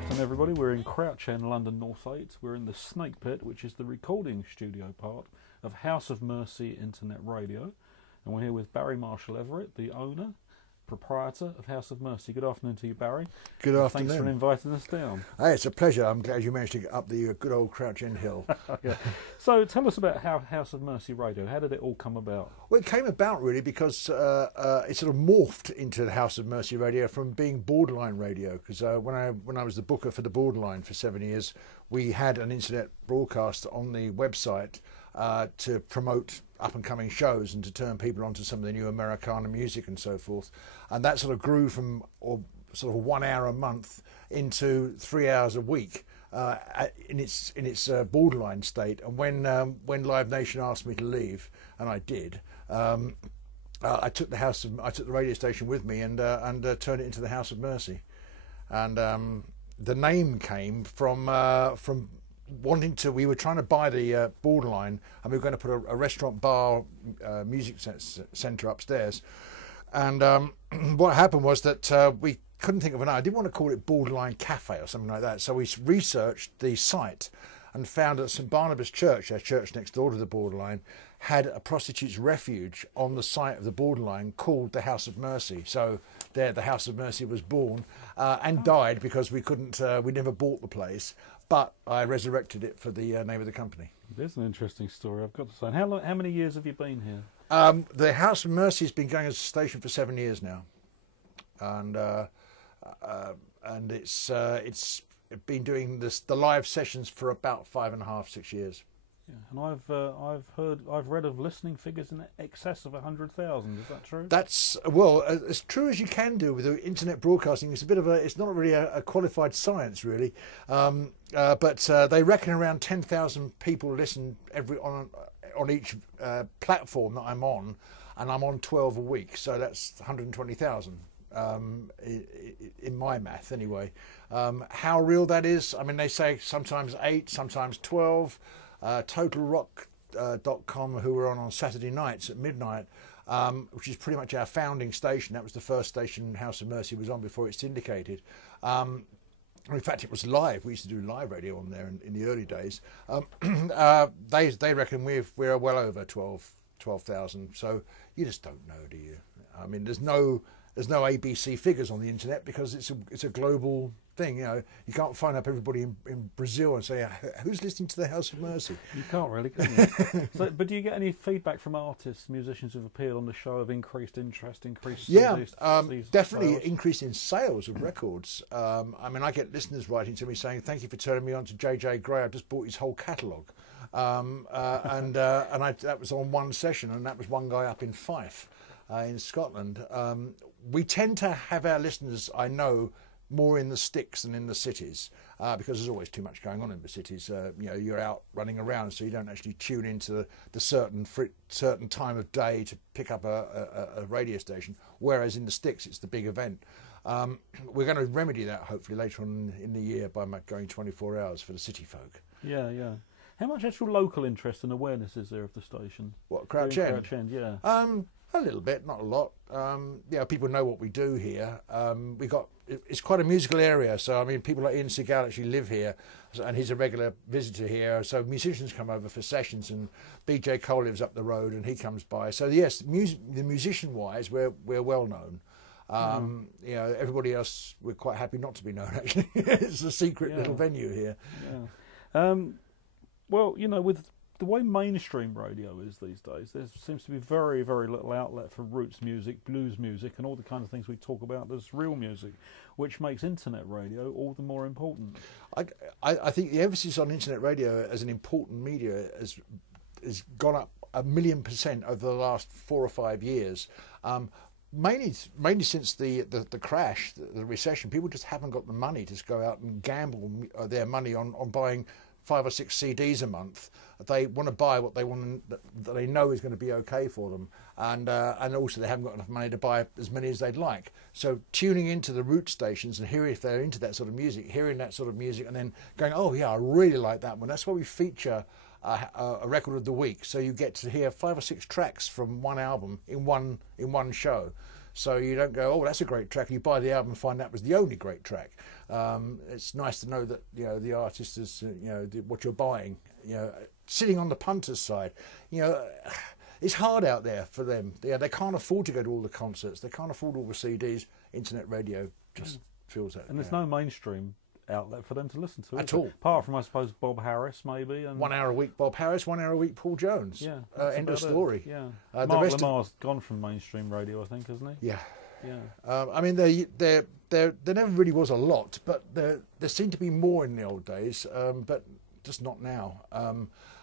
afternoon, everybody. We're in Crouch End, London North 8. We're in the Snake Pit, which is the recording studio part of House of Mercy Internet Radio. And we're here with Barry Marshall Everett, the owner, proprietor of House of Mercy. Good afternoon to you, Barry. Good afternoon. Thanks for inviting us down. Hey, it's a pleasure. I'm glad you managed to get up the good old Crouch End hill. Yeah. So tell us about House of Mercy Radio. How did it all come about? Well, it came about really because it sort of morphed into the House of Mercy Radio from being Borderline Radio. Because when I was the booker for the Borderline for 7 years, we had an internet broadcast on the website to promote up-and-coming shows and to turn people onto some of the new Americana music and so forth. And that sort of grew from sort of 1 hour a month into 3 hours a week in its borderline state. And when Live Nation asked me to leave, and I did, I took the radio station with me and turned it into the House of Mercy. And the name came from we were trying to buy the Borderline, and we were going to put a restaurant, bar, music centre upstairs. And what happened was that we couldn't think of an name. I didn't want to call it Borderline Cafe or something like that. So we researched the site and found that St Barnabas Church, our church next door to the Borderline, had a prostitute's refuge on the site of the Borderline called the House of Mercy. So there, the House of Mercy was born and died because we never bought the place. But I resurrected it for the name of the company. There's an interesting story, I've got to say. And how many years have you been here? The House of Mercy has been going as a station for 7 years now, and it's been doing the live sessions for about 5.5, 6 years. Yeah, and I've read of listening figures in excess of 100,000. Is that true? That's as true as you can do with the internet broadcasting. It's not really a qualified science really, but they reckon around 10,000 people listen on each platform that I'm on, and I'm on 12 a week, so that's 120,000 in my math anyway. How real that is, I mean, they say sometimes 8, sometimes 12. TotalRock.com, who were on Saturday nights at midnight, which is pretty much our founding station. That was the first station House of Mercy was on before it syndicated. In fact, it was live. We used to do live radio on there in the early days. They reckon we're well over 12,000. So you just don't know, do you? I mean, there's no ABC figures on the internet because it's a global thing. You know, you can't phone up everybody in Brazil and say who's listening to the House of Mercy. You can't really, can you? But do you get any feedback from artists, musicians who've appeared on the show of increased interest, increased? Yeah, definitely sales? Increase in sales of records. I mean, I get listeners writing to me saying, "Thank you for turning me on to JJ Gray. I've just bought his whole catalogue." That was on one session, and that was one guy up in Fife. In Scotland, we tend to have our listeners, I know, more in the sticks than in the cities because there's always too much going on in the cities. You're out running around, so you don't actually tune into the certain time of day to pick up a radio station. Whereas in the sticks, it's the big event. We're going to remedy that hopefully later on in the year by going 24 hours for the city folk. Yeah, yeah. How much actual local interest and awareness is there of the station? What, Crouch End? Crouch End, yeah. A little bit, not a lot. People know what we do here. It's quite a musical area, so I mean, people like Ian Seagal actually live here, and he's a regular visitor here. So musicians come over for sessions, and BJ Cole lives up the road, and he comes by. So yes, the musician-wise, we're well known. Everybody else, we're quite happy not to be known. Actually, it's a secret little venue here. Yeah. Well, with the way mainstream radio is these days, there seems to be very, very little outlet for roots music, blues music, and all the kind of things we talk about as real music, which makes internet radio all the more important. I think the emphasis on internet radio as an important media has gone up 1,000,000% over the last 4 or 5 years. Mainly since the crash, the recession, people just haven't got the money to go out and gamble their money on buying 5 or 6 CDs a month. They want to buy what they want that they know is going to be okay for them, and also they haven't got enough money to buy as many as they'd like. So tuning into the root stations and hearing if they're into that sort of music, and then going, oh yeah, I really like that one. That's why we feature a record of the week, so you get to hear 5 or 6 tracks from one album in one show. So you don't go, oh, that's a great track. You buy the album and find that was the only great track. It's nice to know that the artist is what you're buying. Sitting on the punter's side, it's hard out there for them. They can't afford to go to all the concerts. They can't afford all the CDs. Internet radio just feels that. And there's no mainstream outlet for them to listen to at all. Apart from, I suppose, Bob Harris maybe. And 1 hour a week Bob Harris, 1 hour a week Paul Jones. Yeah. End of story. Yeah. Mark Lamar's gone from mainstream radio, I think, hasn't he? Yeah. Yeah. I mean, there never really was a lot, but there seemed to be more in the old days, but just not now.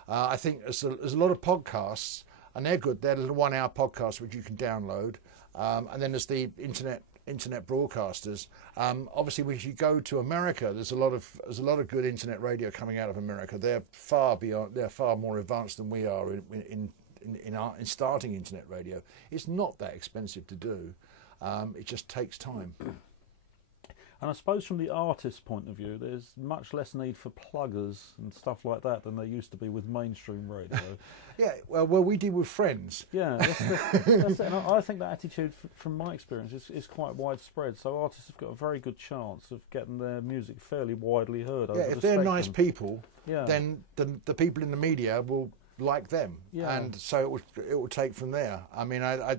I think there's a lot of podcasts, and they're good. They're little 1 hour podcasts which you can download, and then there's the internet broadcasters. Obviously, if you go to America, there's a lot of good internet radio coming out of America. They're far more advanced than we are in starting internet radio. It's not that expensive to do. It just takes time. And I suppose from the artist's point of view, there's much less need for pluggers and stuff like that than there used to be with mainstream radio. Yeah, well, we deal with friends. Yeah, that's it. And I think that attitude, from my experience, is quite widespread. So artists have got a very good chance of getting their music fairly widely heard. Yeah, if they're spectrum. Nice people, then the people in the media will like them, and so it will take from there. I mean, I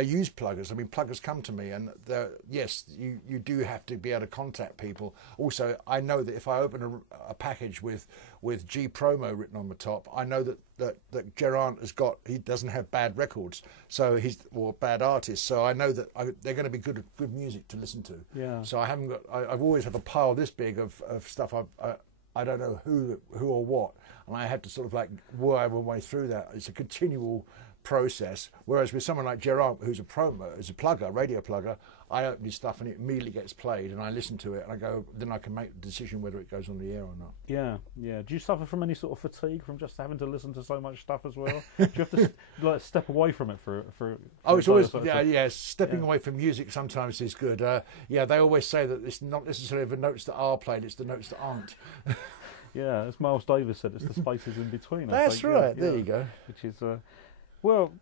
use pluggers. I mean, pluggers come to me, and yes, you do have to be able to contact people. Also, I know that if I open a package with G promo written on the top, I know that Gerard he doesn't have bad records, or bad artists. So I know that they're going to be good music to listen to. Yeah. So I've always have a pile this big of stuff. I don't know who or what, and I have to sort of like work my way through that. It's a continual process. Whereas with someone like Gerard, who's a radio plugger, I open his stuff and it immediately gets played, and I listen to it, and then I can make the decision whether it goes on the air or not. Yeah. Do you suffer from any sort of fatigue from just having to listen to so much stuff as well? Do you have to step away from it for it's always stepping away from music sometimes is good. They always say that it's not necessarily the notes that are played, it's the notes that aren't. Yeah, as Miles Davis said, it's the spaces in between. That's right. There you go. Which is well,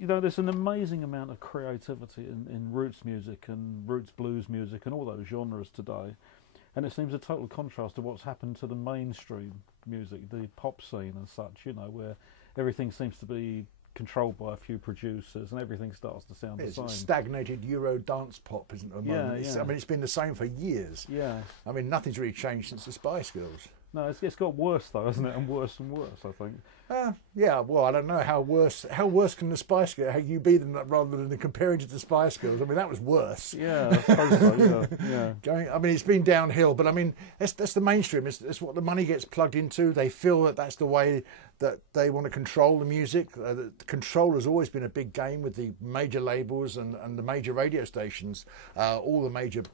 there's an amazing amount of creativity in roots music and roots blues music and all those genres today, and it seems a total contrast to what's happened to the mainstream music, the pop scene and such. Where everything seems to be controlled by a few producers and everything starts to sound the same. It's stagnated Euro dance pop, isn't it? At the moment? I mean, it's been the same for years. Yeah. I mean, nothing's really changed since the Spice Girls. No, it's got worse though, hasn't it? And worse, I think. Well, I don't know how worse can the Spice Girls, how you be them rather than comparing it to the Spice Girls. I mean, that was worse. Yeah, I suppose so. Yeah. I mean, it's been downhill, but I mean, that's the mainstream. It's what the money gets plugged into. They feel that's the way that they want to control the music. The control has always been a big game with the major labels and the major radio stations, all the major,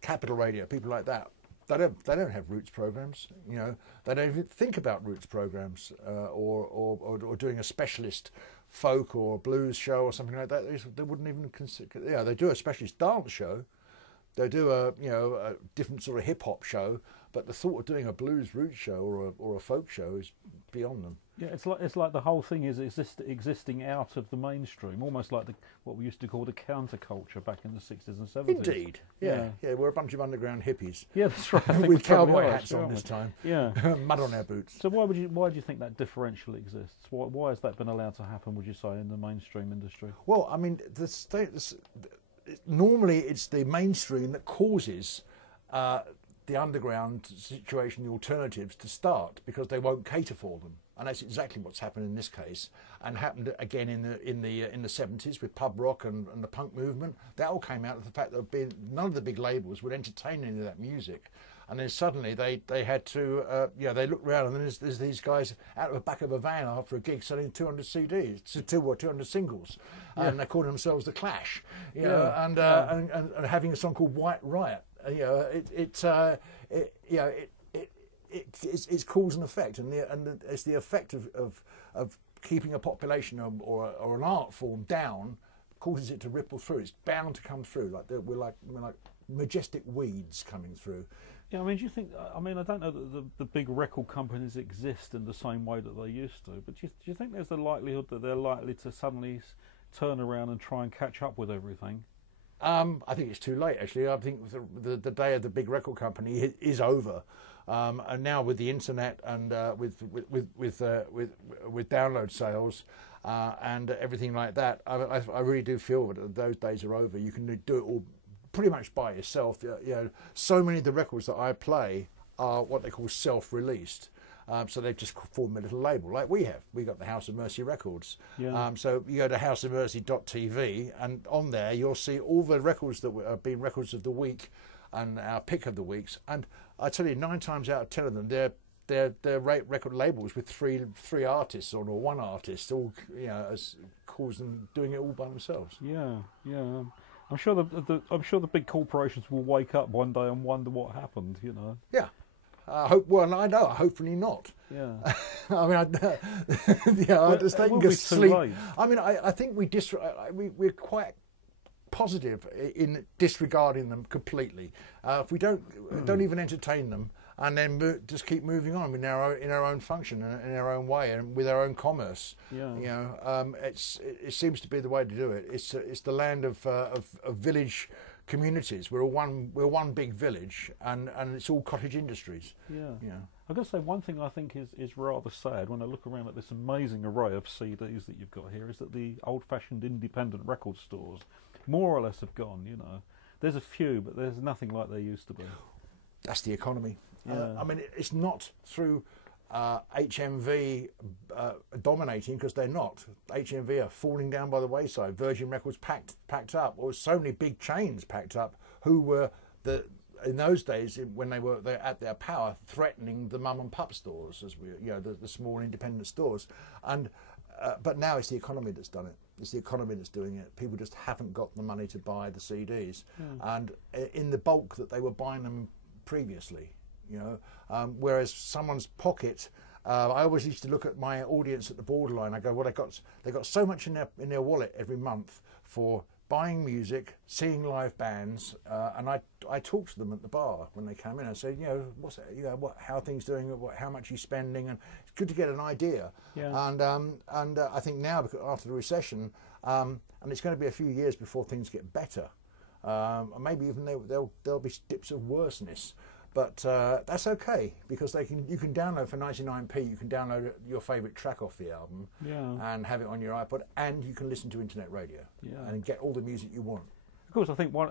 Capital Radio, people like that. They don't have roots programs. They don't even think about roots programs or doing a specialist folk or blues show or something like that. They wouldn't even consider. Yeah, they do a specialist dance show. They do a different sort of hip hop show, but the thought of doing a blues roots show or a folk show is beyond them. Yeah, it's like the whole thing is existing out of the mainstream, almost like what we used to call the counterculture back in the 60s and 70s. Indeed, yeah, we're a bunch of underground hippies. Yeah, that's right. With cowboy hats on this time. Yeah, mud on our boots. So why do you think that differential exists? Why has that been allowed to happen? Would you say in the mainstream industry? Well, I mean, normally it's the mainstream that causes the underground situation, the alternatives, to start because they won't cater for them. And that's exactly what's happened in this case, and happened again in the 70s with pub rock and the punk movement. That all came out of the fact that none of the big labels would entertain any of that music, and then suddenly they had to they looked around, and then there's these guys out of the back of a van after a gig selling 200 CDs, 200 singles, and they called themselves the Clash, and having a song called White Riot. It's cause and effect, and it's the effect of keeping a population or an art form down causes it to ripple through. It's bound to come through. We're like majestic weeds coming through. Yeah, I mean, do you think? I mean, I don't know that the big record companies exist in the same way that they used to, but do you think there's the likelihood that they're likely to suddenly turn around and try and catch up with everything? I think it's too late. Actually, I think the day of the big record company is over, and now with the internet and with download sales and everything like that, I really do feel that those days are over. You can do it all pretty much by yourself. You know, so many of the records that I play are what they call self-released. So they've just formed a little label like we have. We got the House of Mercy Records. Yeah. So you go to houseofmercy.tv and on there you'll see all the records that have been records of the week and our pick of the weeks. And I tell you, 9 times out of 10 of them, they're record labels with three artists or one artist, all as calls them doing it all by themselves. Yeah, yeah. I'm sure the big corporations will wake up one day and wonder what happened. Yeah. Well, I know. Hopefully not. Yeah. I mean, it's taking us sleep. Late. I mean, I think we're quite positive in disregarding them completely. If we don't even entertain them, and then just keep moving on in our own function and in our own way and with our own commerce. Yeah. It seems to be the way to do it. It's the land of village communities. We're one big village, and it's all cottage industries. Yeah. I've got to say, one thing I think is rather sad when I look around at this amazing array of CDs that you've got here is that the old-fashioned independent record stores more or less have gone. There's a few, but there's nothing like they used to be. That's the economy. Yeah. I mean, it's not through HMV dominating, because they're not. HMV are falling down by the wayside. Virgin Records packed up, or so many big chains packed up, who were in those days when they were at their power, threatening the mum and pup stores, as the small independent stores. And but now it's the economy that's done it. It's the economy that's doing it. People just haven't got the money to buy the CDs, and in the bulk that they were buying them previously. Whereas someone's pocket, I always used to look at my audience at the borderline. I go, well, they got so much in their wallet every month for buying music, seeing live bands, and I talked to them at the bar when they came in. I said, what's that, how are things doing, how much are you spending, and it's good to get an idea. Yeah. And I think now, after the recession, and it's going to be a few years before things get better. Maybe even there'll be dips of worseness. But that's okay, because you can download for 99p. You can download your favourite track off the album, and have it on your iPod, and you can listen to internet radio, and get all the music you want. Of course, I think we're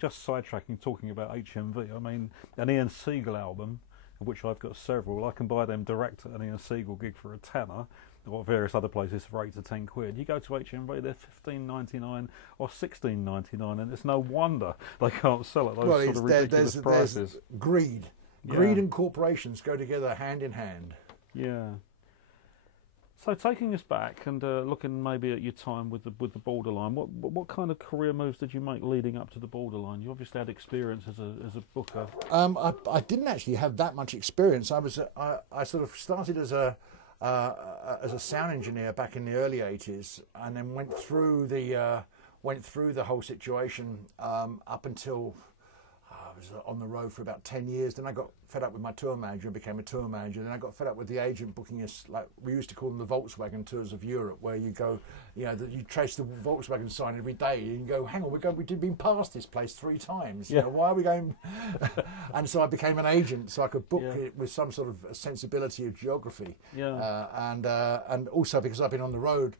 just sidetracking, talking about HMV. I mean, an Ian Siegel album, of which I've got several. I can buy them direct at an Ian Siegel gig for £10, or various other places for £8 to £10. You go to HMV, they're $15.99 or $16.99, and it's no wonder they can't sell at those sort of ridiculous prices. There's greed and corporations go together hand in hand. Yeah. So taking us back and looking maybe at your time with the Borderline, what kind of career moves did you make leading up to the Borderline? You obviously had experience as a booker. I didn't actually have that much experience. I sort of started as a sound engineer back in the early 80s, and then went through the whole situation up until I was on the road for about 10 years. Then I got fed up with my tour manager and became a tour manager. Then I got fed up with the agent booking us, like we used to call them, the Volkswagen tours of Europe, where you go, you trace the Volkswagen sign every day, and you go, hang on, we've been past this place 3 times. Why are we going? And so I became an agent, so I could book it with some sort of sensibility of geography. And also because I've been on the road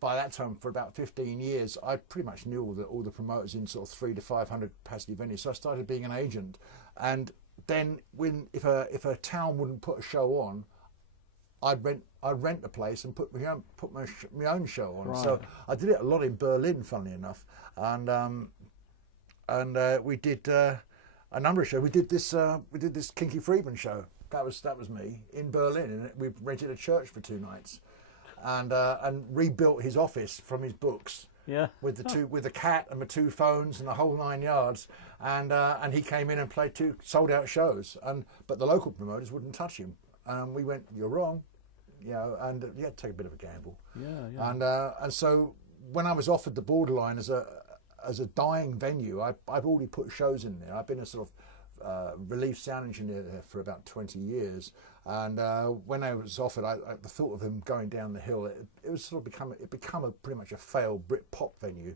by that time for about 15 years, I pretty much knew all the promoters in sort of 300 to 500 capacity venues. So I started being an agent, and then if a town wouldn't put a show on, I'd rent a place and put my own show on. Right. So I did it a lot in Berlin, funnily enough, and we did a number of shows. We did this Kinky Friedman show. That was me in Berlin, and we rented a church for 2 nights. And rebuilt his office from his books, with the cat and the 2 phones and the whole 9 yards, and he came in and played 2 sold out shows, but the local promoters wouldn't touch him, and we went, you're wrong, and you had to take a bit of a gamble, and so when I was offered the Borderline as a dying venue, I've already put shows in there. I've been a sort of relief sound engineer there for about 20 years, And when I was offered, the thought of them going down the hill, it was sort of become pretty much a failed Brit pop venue,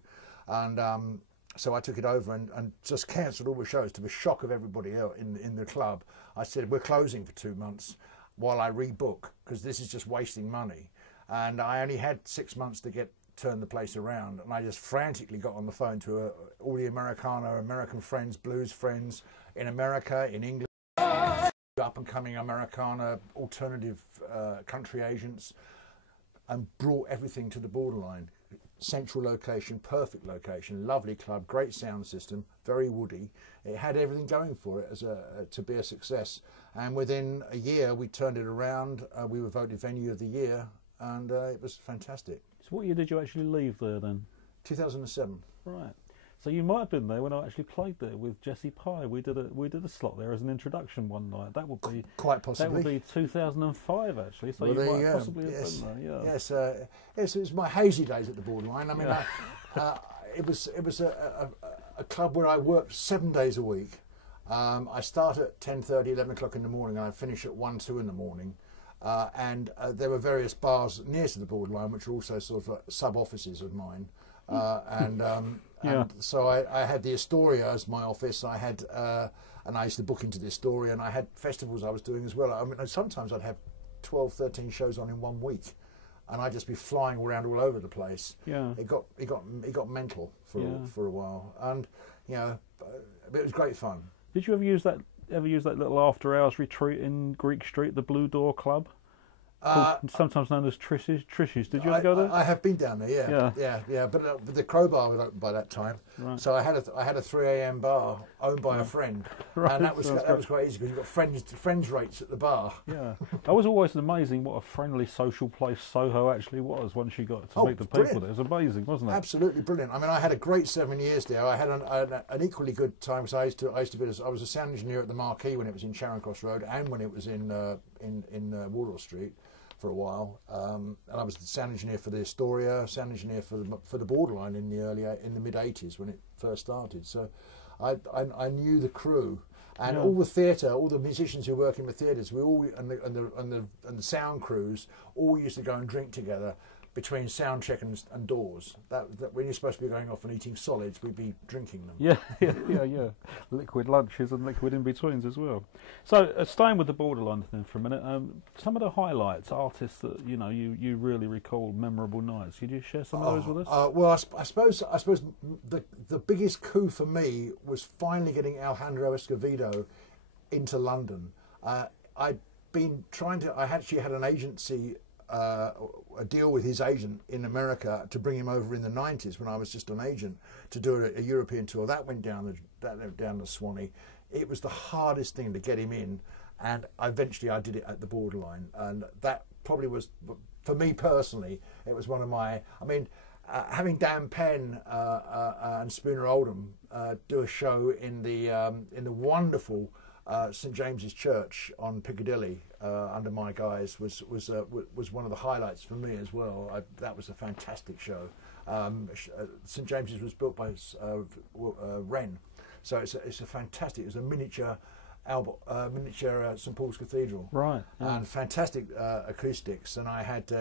and so I took it over and just cancelled all the shows to the shock of everybody else in the club. I said, we're closing for 2 months while I rebook, because this is just wasting money. And I only had 6 months to turn the place around, and I just frantically got on the phone to all the Americana, American friends, blues friends in America, in England, up-and-coming Americana, alternative country agents, and brought everything to the Borderline. Central location, perfect location, lovely club, great sound system, very woody. It had everything going for it to be a success. And within a year, we turned it around. We were voted Venue of the Year, and it was fantastic. So what year did you actually leave there then? 2007. Right. So you might have been there when I actually played there with Jesse Pye. We did a slot there as an introduction one night. That would be quite possibly. That would be 2005 actually. So well, you might possibly have been there. Yeah. Yes. Yes. It was my hazy days at the Borderline. I mean, it was a club where I worked 7 days a week. I start at 10:30, 11 o'clock in the morning, and I finish at 1, 2 in the morning. And there were various bars near to the Borderline, which were also sort of sub offices of mine. And so I had the Astoria as my office. I had, and I used to book into the Astoria, and I had festivals I was doing as well. I mean, sometimes I'd have 12, 13 shows on in 1 week, and I'd just be flying around all over the place. Yeah, it got mental for a while, and it was great fun. Did you ever use that little after-hours retreat in Greek Street, the Blue Door Club? Sometimes known as Trish's. Did you ever go there? I have been down there, yeah. But the Crowbar was open by that time, right. So I had a 3 a.m. bar owned by a friend, right. And that was quite easy because you got friends rates at the bar. Yeah, that was always amazing. What a friendly social place Soho actually was once you got to meet the people there. It was amazing, wasn't it? Absolutely brilliant. I mean, I had a great 7 years there. I had an equally good time because I was a sound engineer at the Marquee when it was in Charing Cross Road and when it was in Wardour Street for a while, and I was the sound engineer for the Astoria, sound engineer for the Borderline in the mid '80s when it first started. So I knew the crew and all the theatre, all the musicians who work in the theatres. We all and the sound crews all used to go and drink together between sound check and doors. That when you're supposed to be going off and eating solids, we'd be drinking them. Yeah. Liquid lunches and liquid in betweens as well. So staying with the Borderline then for a minute, some of the highlights, artists that you really recall, memorable nights. Could you share some of those with us? Well, I suppose the biggest coup for me was finally getting Alejandro Escovedo into London. I'd been trying to. I actually had an agency. A deal with his agent in America to bring him over in the 90s when I was just an agent to do a European tour. That went down the Swanee. It was the hardest thing to get him in, and eventually I did it at the Borderline, and that probably was, for me personally, it was one of my. I mean, having Dan Penn and Spooner Oldham do a show in the wonderful St James's Church on Piccadilly under my guise was one of the highlights for me as well. That was a fantastic show. St James's was built by Wren, so it's a fantastic. It was a miniature St Paul's Cathedral, right? Yeah. And fantastic acoustics. And I had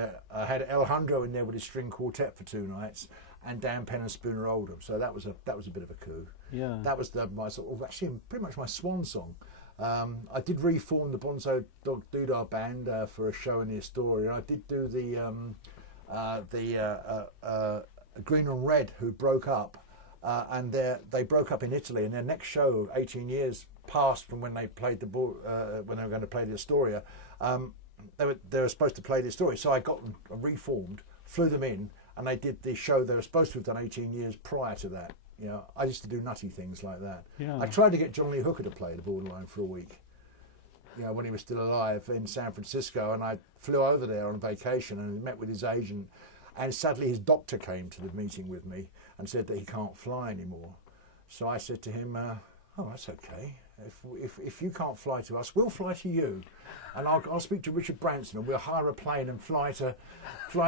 Alejandro in there with his string quartet for 2 nights, and Dan Penn and Spooner Oldham. So that was a bit of a coup. Yeah, that was my sort of actually pretty much my swan song. I did reform the Bonzo Dog Doodah band for a show in the Astoria. I did do the Green on Red, who broke up, and they broke up in Italy. And their next show, 18 years passed from when they played when they were going to play the Astoria. They were supposed to play the Astoria, so I got them reformed, flew them in, and they did the show they were supposed to have done 18 years prior to that. I used to do nutty things like that. Yeah. I tried to get John Lee Hooker to play the Borderline for a week, when he was still alive in San Francisco, and I flew over there on vacation and met with his agent, and sadly his doctor came to the meeting with me and said that he can't fly anymore. So I said to him, oh, that's okay. if you can't fly to us, we'll fly to you, and I'll speak to Richard Branson, and we'll hire a plane and fly to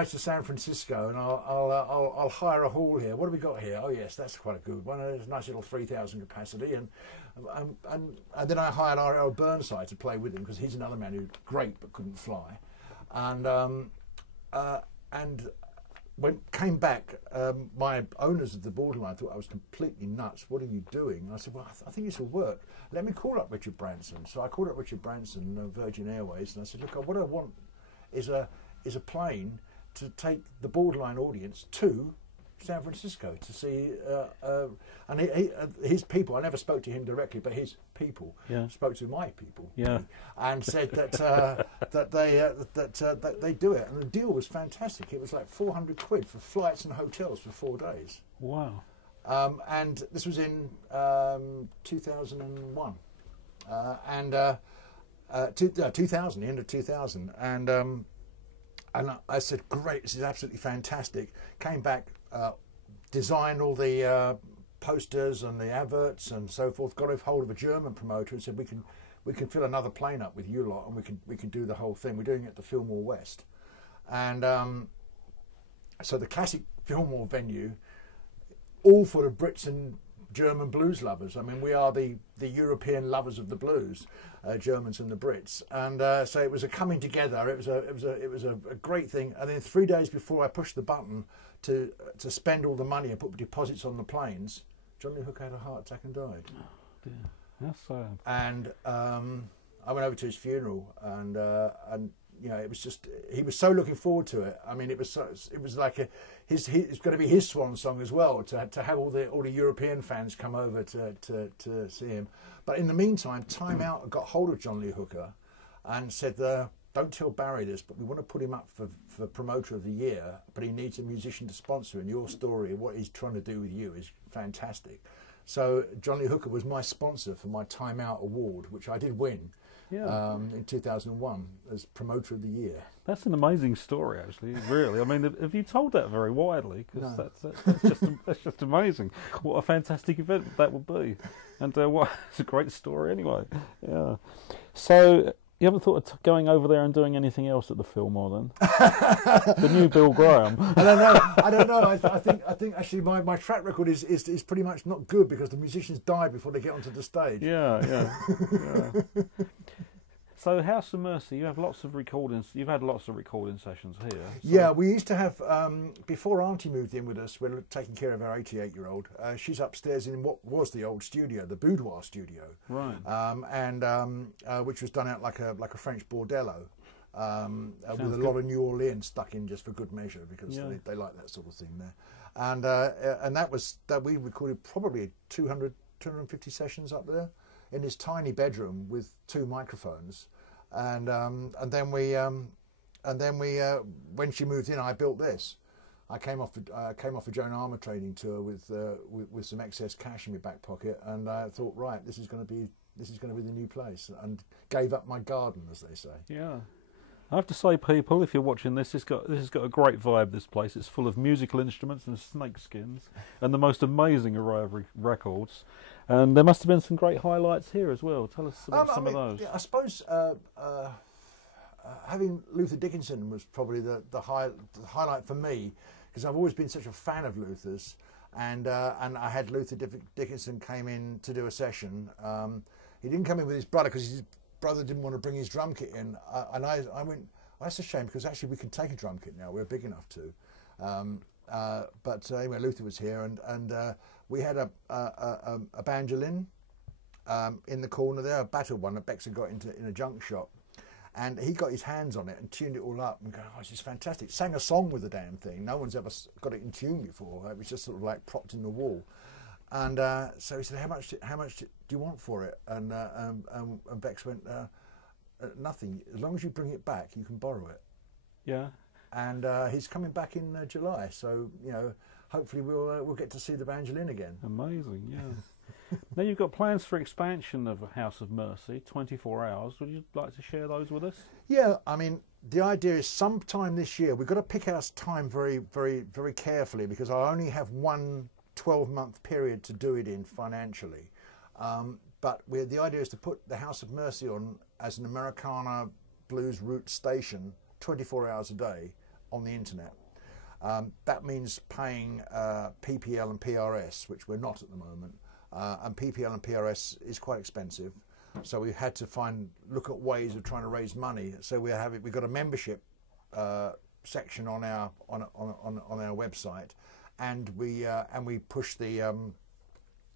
San Francisco, and I'll hire a hall here. What have we got here? Oh yes, that's quite a good one. It's a nice little 3,000 capacity, and then I hired R.L. Burnside to play with him because he's another man who's great but couldn't fly, and when came back, my owners of the Borderline thought I was completely nuts. What are you doing? And I said, well, I think this will work. Let me call up Richard Branson. So I called up Richard Branson, Virgin Airways, and I said, look, what I want is a plane to take the Borderline audience to San Francisco to see, and his people. I never spoke to him directly, but his people spoke to my people, and said that they do it. And the deal was fantastic. It was like 400 quid for flights and hotels for 4 days. Wow! And this was in 2001, 2000, the end of 2000, and I said, great, this is absolutely fantastic. Came back, designed all the posters and the adverts and so forth, got a hold of a German promoter and said, we can fill another plane up with you lot, and we can do the whole thing. We're doing it at the Fillmore West. And so the classic Fillmore venue, all for the Brits and German blues lovers. I mean, we are the European lovers of the blues, Germans and the Brits, and so it was a coming together. It was a great thing. And then 3 days before I pushed the button to spend all the money and put deposits on the planes, Johnny Hooker had a heart attack and died. Oh dear, that's sad. And I went over to his funeral, and you know, it was just, he was so looking forward to it. I mean, it was like it's going to be his swan song as well, to have all the European fans come over to see him. But in the meantime, Time Out got hold of John Lee Hooker and said, don't tell Barry this, but we want to put him up for Promoter of the Year, but he needs a musician to sponsor, and your story of what he's trying to do with you is fantastic. So John Lee Hooker was my sponsor for my Time Out award, which I did win. In 2001 as Promoter of the Year. That's an amazing story, actually. Really, I mean, have you told that very widely? Because that's just amazing. What a fantastic event that would be, and it's a great story anyway. Yeah. So you haven't thought of going over there and doing anything else at the Fillmore then? The new Bill Graham. I don't know. I think actually my track record is pretty much not good because the musicians die before they get onto the stage. Yeah. So House of Mercy, you have lots of recordings. You've had lots of recording sessions here. So. Yeah, we used to have before Auntie moved in with us. We're taking care of our 88-year-old. She's upstairs in what was the old studio, the boudoir studio, right? Which was done out like a French bordello, with a lot of New Orleans stuck in just for good measure because they like that sort of thing there. And that we recorded probably 250 sessions up there in this tiny bedroom with 2 microphones, and then we when she moved in, I built this. I came off a Joan Armour trading tour with some excess cash in my back pocket, and I thought, right, this is going to be the new place, and gave up my garden, as they say. Yeah. I have to say, people, if you're watching this, this has got a great vibe, this place. It's full of musical instruments and snake skins and the most amazing array of records. And there must have been some great highlights here as well. Tell us about some of those. Yeah, I suppose having Luther Dickinson was probably the highlight for me, because I've always been such a fan of Luther's. And I had Luther Dickinson came in to do a session. He didn't come in with his brother because his brother didn't want to bring his drum kit in, and I went, oh, that's a shame, because actually we can take a drum kit now, we're big enough to. But anyway, Luther was here, and we had a banjolin in the corner there, a battered one that Becks had got in a junk shop, and he got his hands on it and tuned it all up and go, oh, this is fantastic. Sang a song with the damn thing. No one's ever got it in tune before. It was just sort of like propped in the wall. And so he said, how much do you want for it? And Becks went, nothing. As long as you bring it back, you can borrow it. Yeah. And he's coming back in July, so hopefully we'll get to see the banjolin again. Amazing, yeah. Now you've got plans for expansion of House of Mercy, 24 hours. Would you like to share those with us? Yeah, I mean, the idea is sometime this year. We've got to pick our time very, very, very carefully, because I only have one 12-month period to do it in financially. but the idea is to put the House of Mercy on as an Americana blues root station 24 hours a day on the internet. That means paying PPL and PRS, which we're not at the moment, and PPL and PRS is quite expensive. So we had to look at ways of trying to raise money. So we've got a membership section on our website, and we push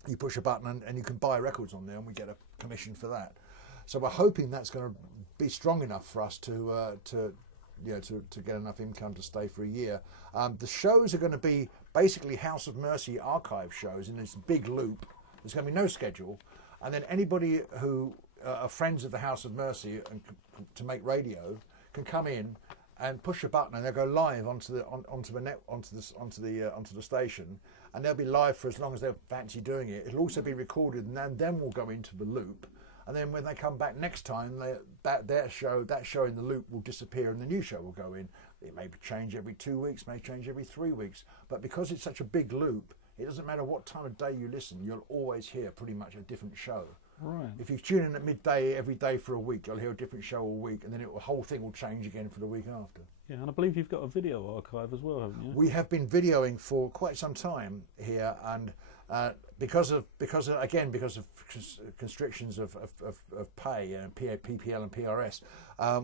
you push a button and you can buy records on there, and we get a commission for that. So we're hoping that's going to be strong enough for us to get enough income to stay for a year. The shows are going to be basically House of Mercy archive shows in this big loop. There's going to be no schedule, and then anybody who are friends of the House of Mercy and to make radio can come in and push a button, and they'll go live onto the station, and they'll be live for as long as they fancy doing it. It'll also be recorded, and then we'll go into the loop. And then when they come back next time, that show in the loop will disappear, and the new show will go in. It may change every 2 weeks, may change every 3 weeks, but because it's such a big loop, it doesn't matter what time of day you listen, you'll always hear pretty much a different show. Right. If you tune in at midday every day for a week, you'll hear a different show all week, and then the whole thing will change again for the week after. Yeah, and I believe you've got a video archive as well, haven't you? We have been videoing for quite some time here, and because of constrictions of pay and PPL and PRS,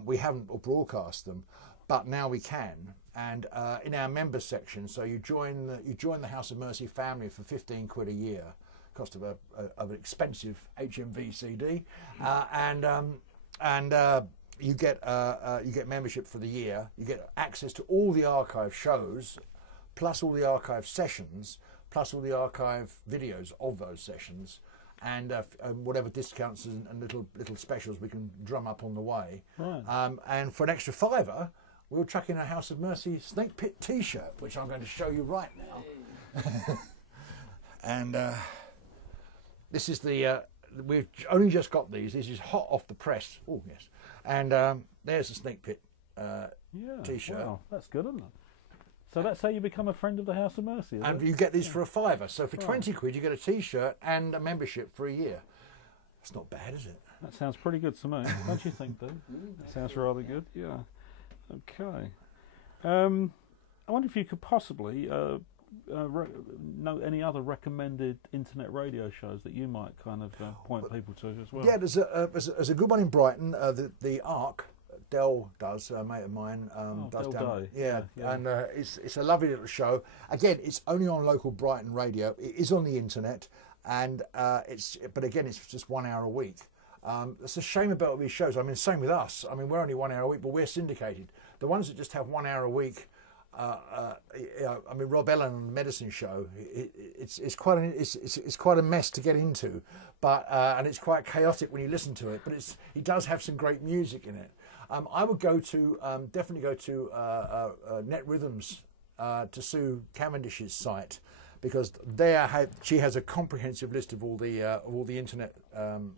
we haven't broadcast them, but now we can. And in our members section, so you join the House of Mercy family for 15 quid a year, cost of an expensive HMV CD, and you get membership for the year. You get access to all the archive shows, plus all the archive sessions, plus all the archive videos of those sessions, and whatever discounts and little specials we can drum up on the way. Right. And for an extra £5, we'll chuck in a House of Mercy Snake Pit T-shirt, which I'm going to show you right now. And this is we've only just got these. This is hot off the press. Oh yes. And there's the Snake Pit T-shirt. Wow, that's good, isn't it? So that's how you become a friend of the House of Mercy, is and it? you get these for a £5. So for 20 quid, you get a T-shirt and a membership for a year. That's not bad, is it? That sounds pretty good to me. Don't you think, Dave? That sounds rather good. Yeah. Okay. I wonder if you could possibly know any other recommended internet radio shows that you might kind of point people to as well. Yeah, there's a good one in Brighton. The Arc. Dell does, a mate of mine does Del down. Day. Yeah, Yeah. and it's a lovely little show. Again, it's only on local Brighton radio. It is on the internet, and but again, it's just 1 hour a week. It's a shame about these shows. I mean, same with us. I mean, we're only 1 hour a week, but we're syndicated. The ones that just have 1 hour a week. I mean, Rob Ellen on the Medicine Show. It's quite a mess to get into, but and it's quite chaotic when you listen to it. But he does have some great music in it. I would definitely go to Net Rhythms to Sue Cavendish's site, because she has a comprehensive list of all the internet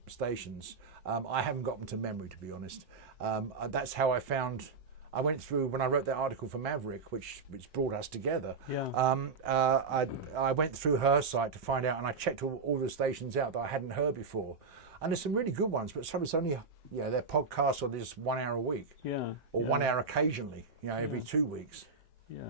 stations. I haven't got them to memory, to be honest. That's how I went through when I wrote that article for Maverick, which brought us together. Yeah. I went through her site to find out, and I checked all the stations out that I hadn't heard before. And there's some really good ones, but some it's only they're podcasts or there's 1 hour a week. Yeah. Or 1 hour occasionally, every 2 weeks. Yeah.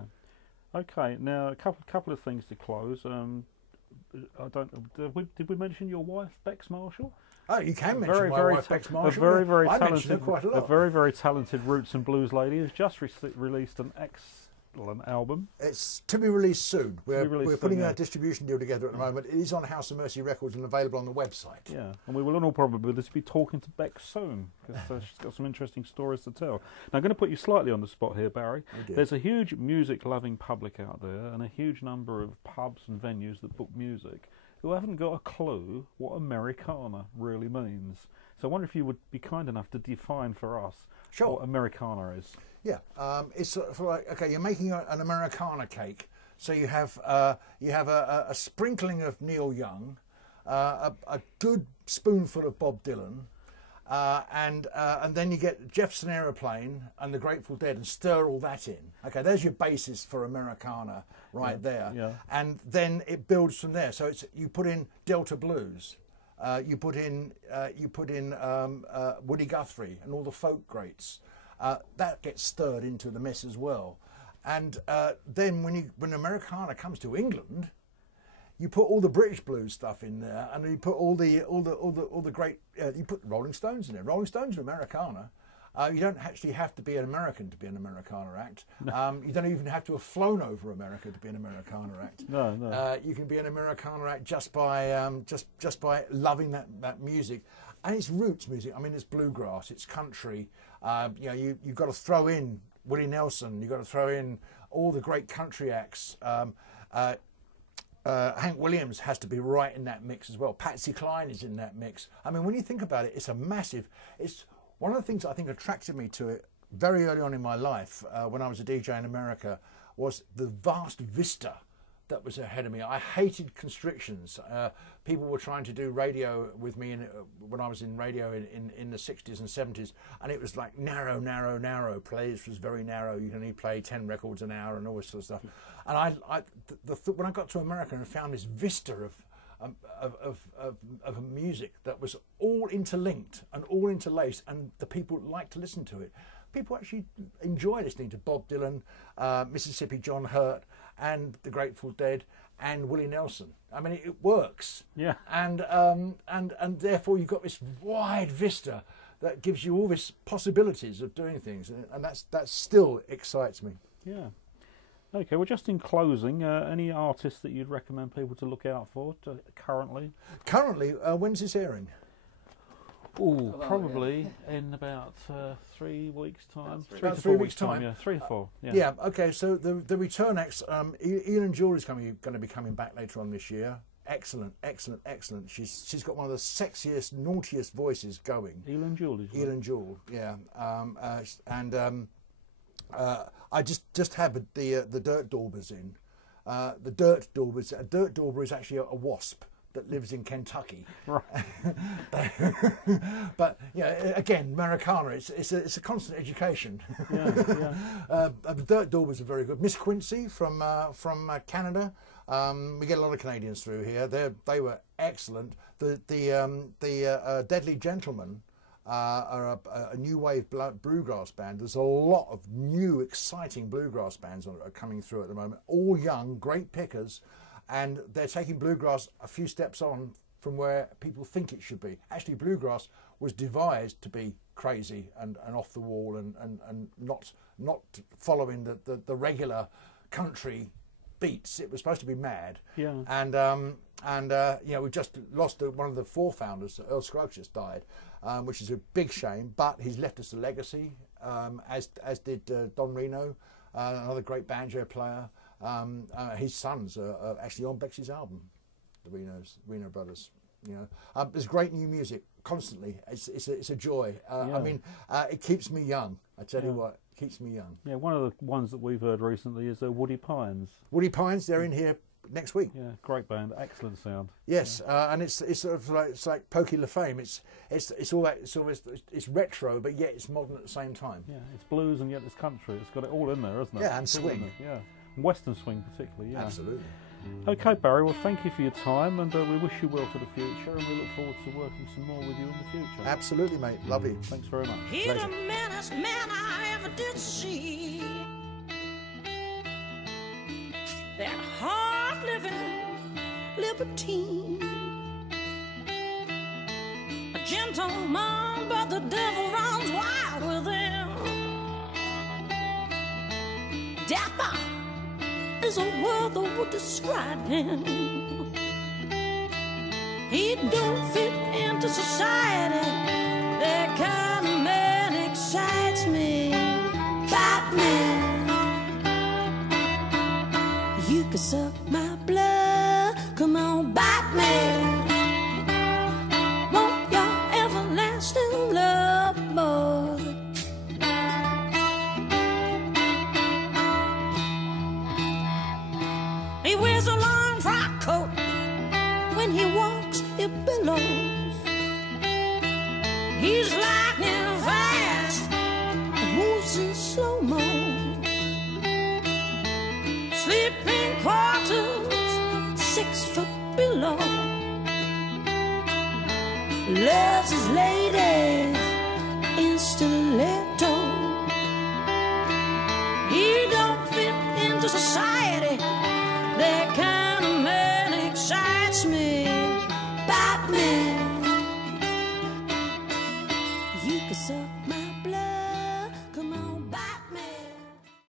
Okay. Now a couple of things to close. I don't. Did we mention your wife, Becks Marshall? Oh, you can mention my wife, Becks Marshall. A very I mention her quite a lot. A very talented roots and blues lady has just released an excellent album. It's to be released soon. We're putting a distribution deal together at the moment. It is on House of Mercy Records and available on the website. Yeah, and we will in all probability be talking to Becks soon, because she's got some interesting stories to tell. Now, I'm going to put you slightly on the spot here, Barry. There's a huge music-loving public out there, and a huge number of pubs and venues that book music who haven't got a clue what Americana really means. So I wonder if you would be kind enough to define for us what Americana is. Yeah, it's sort of like, okay, you're making an Americana cake, so you have a sprinkling of Neil Young, a good spoonful of Bob Dylan, and then you get Jefferson Aeroplane and the Grateful Dead and stir all that in. Okay, there's your basis for Americana there. Yeah. And then it builds from there. So you put in Delta Blues, you put in Woody Guthrie and all the folk greats. That gets stirred into the mess as well. And then when Americana comes to England, you put all the British blues stuff in there, and you put all the great. You put Rolling Stones in there. Rolling Stones are Americana. You don't actually have to be an American to be an Americana act. No. You don't even have to have flown over America to be an Americana act. No, no. You can be an Americana act just by just by loving that music, and it's roots music. I mean, it's bluegrass, it's country. You know, you've got to throw in Willie Nelson. You've got to throw in all the great country acts. Hank Williams has to be right in that mix as well. Patsy Cline is in that mix. I mean, when you think about it, it's a massive. It's one of the things I think attracted me to it very early on in my life when I was a DJ in America was the vast vista that was ahead of me. I hated constrictions. People were trying to do radio with me when I was in radio in the 60s and 70s, and it was like narrow. Plays was very narrow. You can only play 10 records an hour and all this sort of stuff. And when I got to America and found this vista of music that was all interlinked and all interlaced, and the people liked to listen to it. People actually enjoy listening to Bob Dylan, Mississippi John Hurt, and the Grateful Dead, and Willie Nelson. I mean, it works. Yeah. And therefore you've got this wide vista that gives you all these possibilities of doing things, and that still excites me. Yeah. Okay, well, just in closing, any artists that you'd recommend people to look out for currently? Currently, when's this airing? Oh, probably in about 3 weeks' time. About 3 weeks' time. Yeah, 3 or 4. Yeah. Yeah. Okay. So the return acts. Ian Jewell is going to be coming back later on this year. Excellent. She's got one of the sexiest, naughtiest voices going. Elin Jewell. Elin Jewell. Yeah. I just had the Dirt Daubers in. The Dirt Daubers. A Dirt Dauber is actually a wasp that lives in Kentucky. Right. But yeah, again, Americana. It's a constant education. Yeah. The Dirt Daubers are very good. Miss Quincy from Canada. We get a lot of Canadians through here. They were excellent. The Deadly Gentlemen are a new wave bluegrass band. There's a lot of new, exciting bluegrass bands are coming through at the moment. All young, great pickers, and they're taking bluegrass a few steps on from where people think it should be. Actually, bluegrass was devised to be crazy and off the wall and not following the regular country beats. It was supposed to be mad. Yeah. And you know, we just lost one of the four founders. Earl Scruggs just died, which is a big shame. But he's left us a legacy, as did Don Reno, another great banjo player. His sons are actually on Beck's album, the Reno brothers. You know, there's great new music constantly. It's a joy. Yeah. I mean, it keeps me young. I tell you what, it keeps me young. Yeah, one of the ones that we've heard recently is Woody Pines. Woody Pines, they're in here next week. Yeah, great band, excellent sound. Yes, and it's sort of like Pokey LaFame. It's retro, but yet it's modern at the same time. Yeah, it's blues and yet it's country. It's got it all in there, hasn't it? Yeah, and swing. Yeah, and Western swing particularly. Yeah, absolutely. Okay, Barry. Well, thank you for your time, and we wish you well for the future, and we look forward to working some more with you in the future. Absolutely, mate. Lovely. Thanks very much. He's the meanest man I ever did see. That hard-living libertine, a gentleman, but the devil runs wild with him. Dapper is a word that would describe him. He don't fit into society. That kind of man excites me. Batman, you can suck my blood. Come on, Batman. Want your everlasting love, boy. He wears a long frock coat. When he walks, it billows. He's lightning fast and moves in slow-mo. Sleeping quarters 6 foot below. loves his lady.